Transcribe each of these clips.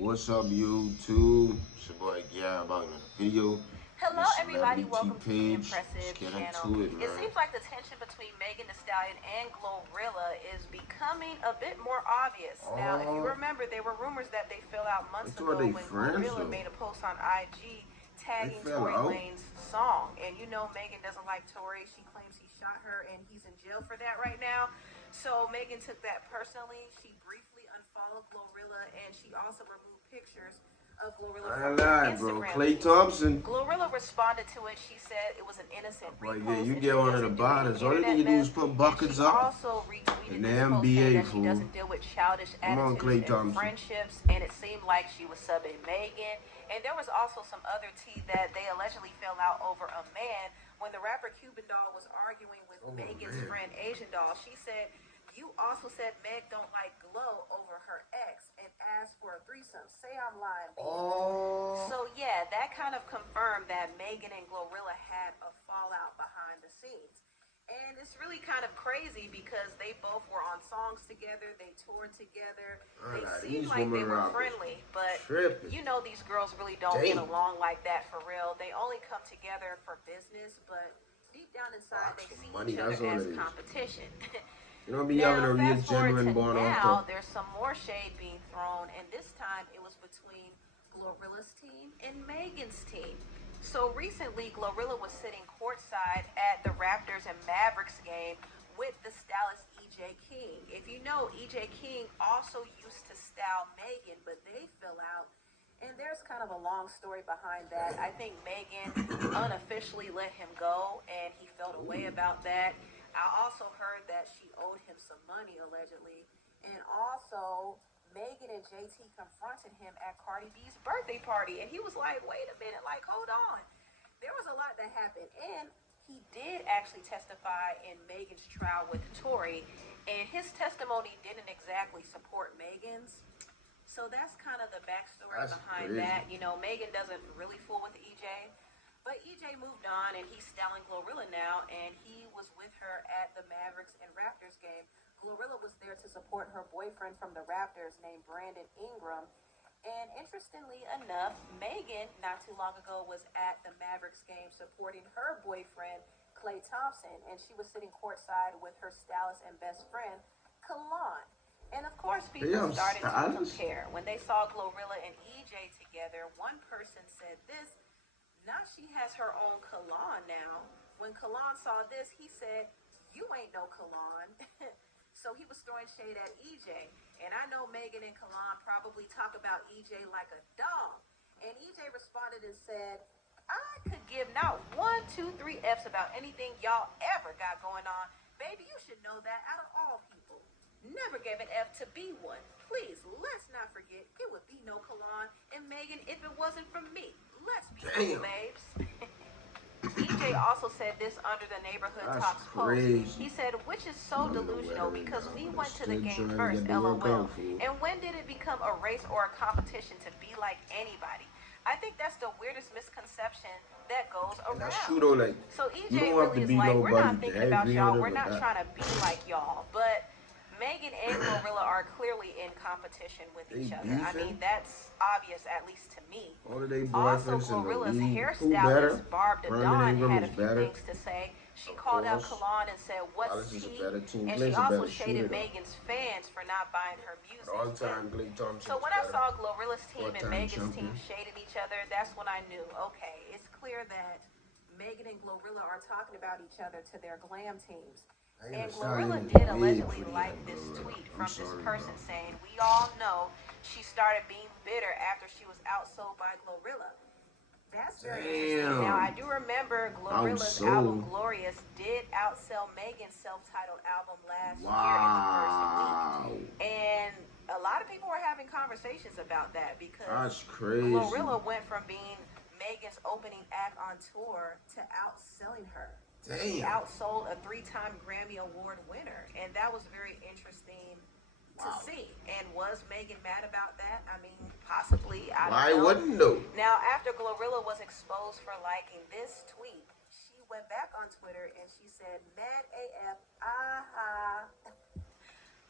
What's up, YouTube? It's your boy Garret about another video. Hello, This everybody. celebrity T Welcome to the page. Let's Impressive get channel. into it, It man. seems like the tension between Megan Thee Stallion and Glorilla is becoming a bit more obvious. Now, if you remember, there were rumors that they fell out I months thought ago they when friends Glorilla though. made a post on IG They tagging fell Tory out. Lanez song. And you know Megan doesn't like Tory. She claims he shot her and he's in jail for that right now. So Megan took that personally. She briefly unfollowed Glorilla and she also removed pictures of Glorilla I from ain't her lying, bro. Instagram Clay feed. Thompson. Glorilla responded to it. She said it was an innocent Right repost there, you and get she one of the doesn't do any bottles. Only thing internet you do mess. is put And she buckets up also retweeted and the this post saying NBA that she fool. doesn't deal with childish Come on, attitudes Clay in Thompson. friendships. And it seemed like she was subbing Megan. And there was also some other tea that they allegedly fell out over a man when the rapper Cuban Doll was arguing with Megan's friend Asian Doll. She said, "You also said Meg don't like Glow over her ex and asked for a threesome. Say I'm lying, baby." So yeah, that kind of confirmed that Megan and Glorilla had a fallout behind the scenes. And it's really kind of crazy because they both were on songs together, they toured together, they seemed like they were friendly, but you know these girls really don't get along like that for real. They only come together for business, but deep down inside they see each other as competition. You know, be having Now, a real fast forward to genuine bond off now, the. there's some more shade being thrown, and this time it was between Glorilla's team and Megan's team. So recently, Glorilla was sitting courtside at the Raptors and Mavericks game with the stylist EJ King. If you know, EJ King also used to style Megan, but they fell out. And there's kind of a long story behind that. I think Megan unofficially let him go, and he felt a way about that. I also heard that she owed him some money, allegedly. And also, Megan and JT confronted him at Cardi B's birthday party. And he was like, wait a minute, like, hold on. There was a lot that happened. And he did actually testify in Megan's trial with Tory. And his testimony didn't exactly support Megan's. So that's kind of the backstory behind that. You know, Megan doesn't really fool with EJ. But EJ moved on and he's styling Glorilla now, and he was with her at the Mavericks and Raptors game. Glorilla was there to support her boyfriend from the Raptors named Brandon Ingram. And interestingly enough, Megan, not too long ago, was at the Mavericks game supporting her boyfriend, Klay Thompson, and she was sitting courtside with her stylist and best friend, Kalon. And of course, people started to compare. When they saw Glorilla and EJ together, one person said this, now she has her own Kalon now. When Kalon saw this, he said, "You ain't no Kalon." So he was throwing shade at EJ. And I know Megan and Kalon probably talk about EJ like a dog. And EJ responded and said, "I could give not one, two, three F's about anything y'all ever got going on. Baby, you should know that out of all people. Never gave an F to be one. Please, let's not forget, it would be no Kalon and Megan if it wasn't for me. Let's be cool, babes." EJ also said this under the Neighborhood Talks post. He said, "Which is so delusional because we went to the game first, LOL. And when did it become a race or a competition to be like anybody? I think that's the weirdest misconception that goes around." That's true though, like So you EJ don't have to really is be like, we're nobody not thinking to about agree y'all. with it, We're but not that. trying to be like y'all. But Megan and Glorilla are clearly in competition with each other. I mean, that's obvious, at least to me. All of they Also, boyfriends in the Glorilla's league. Who better? hairstylist, Barb Brandon Dawn, Ingram had is a few better. things to say. She Of called out course. Kalon and said, "What's Dallas is a tea?" better team. And Clay's she a also better shaded shooter though. Megan's fans for not buying her music. But all time, Clay Thompson So is when I better. saw Glorilla's team and Four-time Megan's team champion. shading each other, that's when I knew, okay, it's clear that Megan and Glorilla are talking about each other to their glam teams. And Glorilla did allegedly like this tweet from this person saying, "We all know she started being bitter after she was outsold by Glorilla." That's very interesting. Now, I do remember Glorilla's album Glorious did outsell Megan's self-titled album last year in the first week. And a lot of people were having conversations about that because Glorilla went from being Megan's opening act on tour to outselling her. She outsold a 3-time Grammy Award winner, and that was very interesting to see. And was Megan mad about that? I mean, possibly. I don't know. Why wouldn't though? Now, after Glorilla was exposed for liking this tweet, she went back on Twitter and she said, "Mad AF, aha."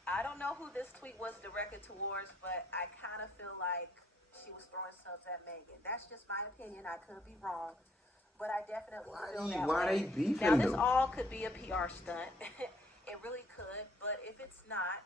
I don't know who this tweet was directed towards, but I kind of feel like she was throwing subs at Megan. That's just my opinion. I could be wrong, but I definitely feel that why way. they beefing Now, this though? all could be a PR stunt. It really could, but if it's not,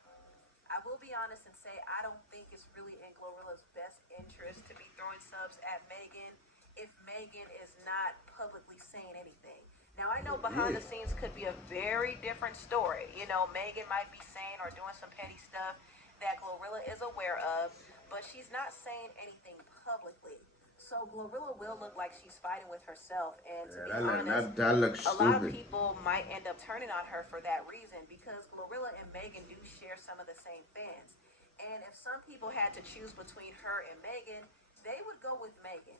I will be honest and say I don't think it's really in Glorilla's best interest to be throwing subs at Megan if Megan is not publicly saying anything. Now, I know behind the scenes could be a very different story. You know, Megan might be saying or doing some petty stuff that Glorilla is aware of, but she's not saying anything publicly. So Glorilla will look like she's fighting with herself, and to be honest, that looks a lot of stupid. people might end up turning on her for that reason because Glorilla and Megan do share some of the same fans. And if some people had to choose between her and Megan, they would go with Megan.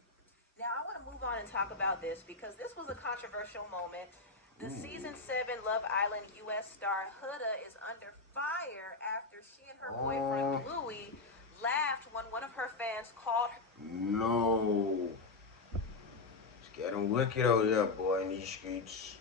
Now, I want to move on and talk about this because this was a controversial moment. The season 7 Love Island US star Huda is under fire after she and her boyfriend Bluey laughed when one of her fans called her. No. It's getting wicked out here, boy, in these streets.